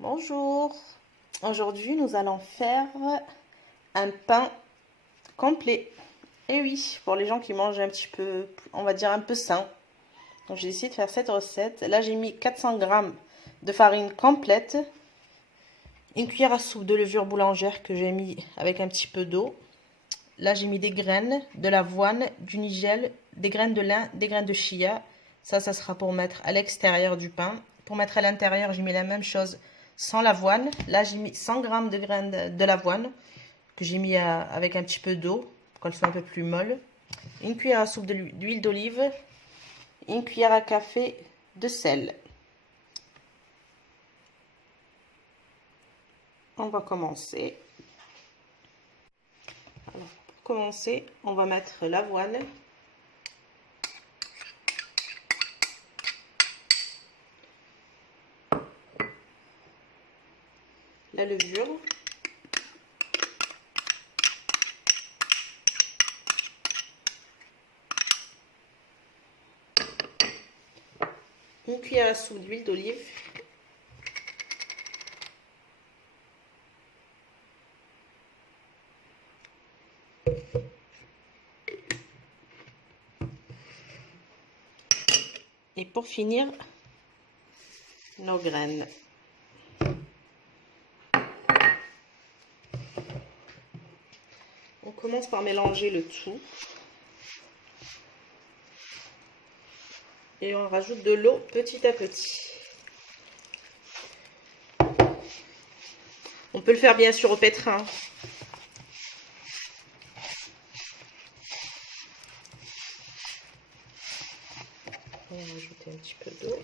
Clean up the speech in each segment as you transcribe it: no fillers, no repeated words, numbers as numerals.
Bonjour, aujourd'hui nous allons faire un pain complet. Et oui, pour les gens qui mangent un petit peu, on va dire un peu sain. Donc j'ai décidé de faire cette recette. Là j'ai mis 400 g de farine complète, une cuillère à soupe de levure boulangère que j'ai mis avec un petit peu d'eau. Là j'ai mis des graines, de l'avoine, du nigel, des graines de lin, des graines de chia. Ça sera pour mettre à l'extérieur du pain. Pour mettre à l'intérieur, j'ai mis la même chose sans l'avoine. Là j'ai mis 100 g de graines de l'avoine que j'ai mis avec un petit peu d'eau pour qu'elle soit un peu plus molle. Une cuillère à soupe d'huile d'olive. Une cuillère à café de sel. On va commencer. Alors, pour commencer, on va mettre l'avoine. La levure. Une cuillère à soupe d'huile d'olive. Et pour finir, nos graines. On commence par mélanger le tout. Et on rajoute de l'eau petit à petit. On peut le faire bien sûr au pétrin. On va ajouter un petit peu d'eau.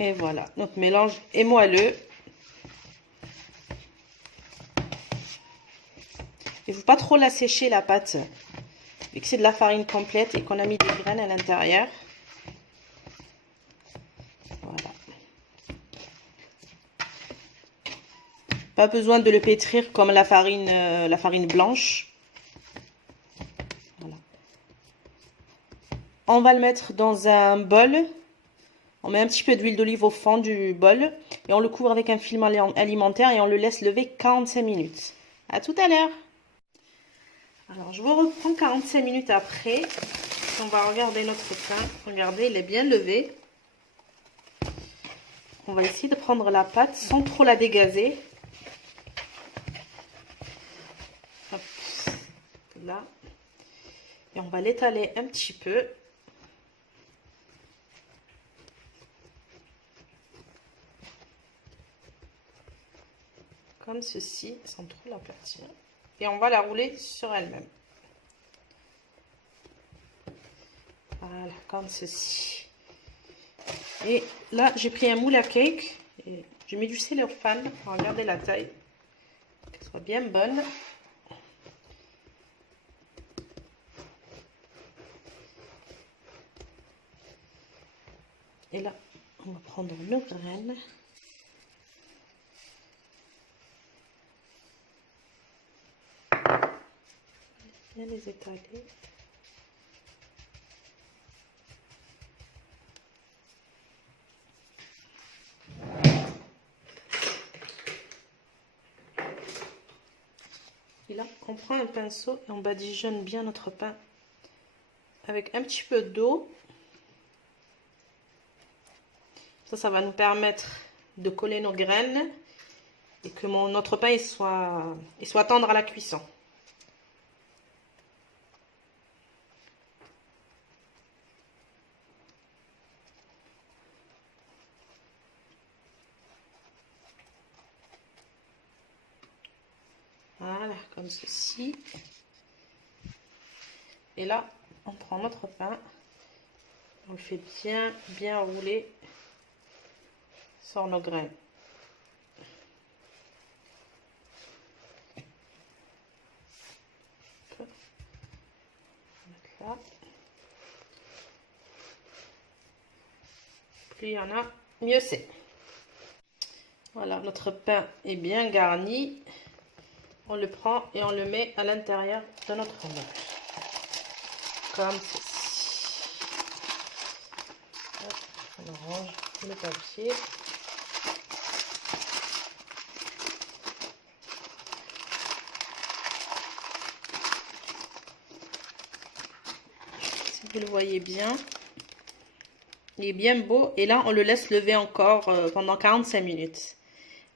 Et voilà, notre mélange est moelleux. Il ne faut pas trop la sécher la pâte, vu que c'est de la farine complète et qu'on a mis des graines à l'intérieur. Voilà. Pas besoin de le pétrir comme la farine blanche. Voilà. On va le mettre dans un bol. On met un petit peu d'huile d'olive au fond du bol et on le couvre avec un film alimentaire et on le laisse lever 45 minutes. À tout à l'heure. Alors, je vous reprends 45 minutes après. On va regarder notre pain. Regardez, il est bien levé. On va essayer de prendre la pâte sans trop la dégazer. Hop, là. Et on va l'étaler un petit peu. Comme ceci, sans trop l'aplatir. Et on va la rouler sur elle-même. Voilà, comme ceci. Et là, j'ai pris un moule à cake. Et je mets du cellophane pour regarder la taille. Qu'elle soit bien bonne. Et là, on va prendre nos graines. Bien les étaler. Et là, on prend un pinceau et on badigeonne bien notre pain avec un petit peu d'eau. Ça va nous permettre de coller nos graines et que notre pain il soit tendre à la cuisson. comme ceci. Et là, on prend notre pain, on le fait bien rouler sur nos graines. Là. Plus il y en a, mieux c'est. Voilà, notre pain est bien garni. On le prend et on le met à l'intérieur de notre moule. Comme ceci. Hop, on range le papier. Si vous le voyez bien, il est bien beau. Et là, on le laisse lever encore pendant 45 minutes.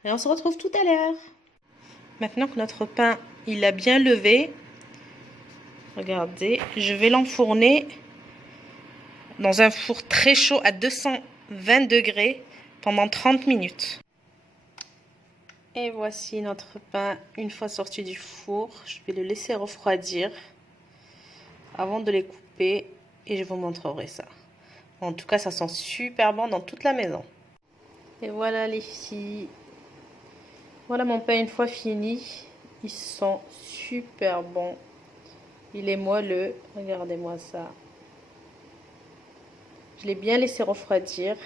Et on se retrouve tout à l'heure. Maintenant que notre pain, il a bien levé, regardez, je vais l'enfourner dans un four très chaud à 220 degrés pendant 30 minutes. Et voici notre pain une fois sorti du four. Je vais le laisser refroidir avant de les couper et je vous montrerai ça. En tout cas, ça sent super bon dans toute la maison. Et voilà les filles. Voilà mon pain une fois fini. Il sent super bon. Il est moelleux. Regardez-moi ça. Je l'ai bien laissé refroidir.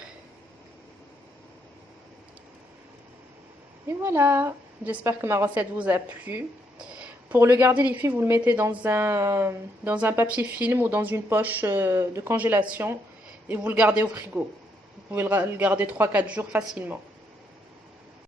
Et voilà. J'espère que ma recette vous a plu. Pour le garder les filles, vous le mettez dans un papier film ou dans une poche de congélation. Et vous le gardez au frigo. Vous pouvez le garder 3-4 jours facilement.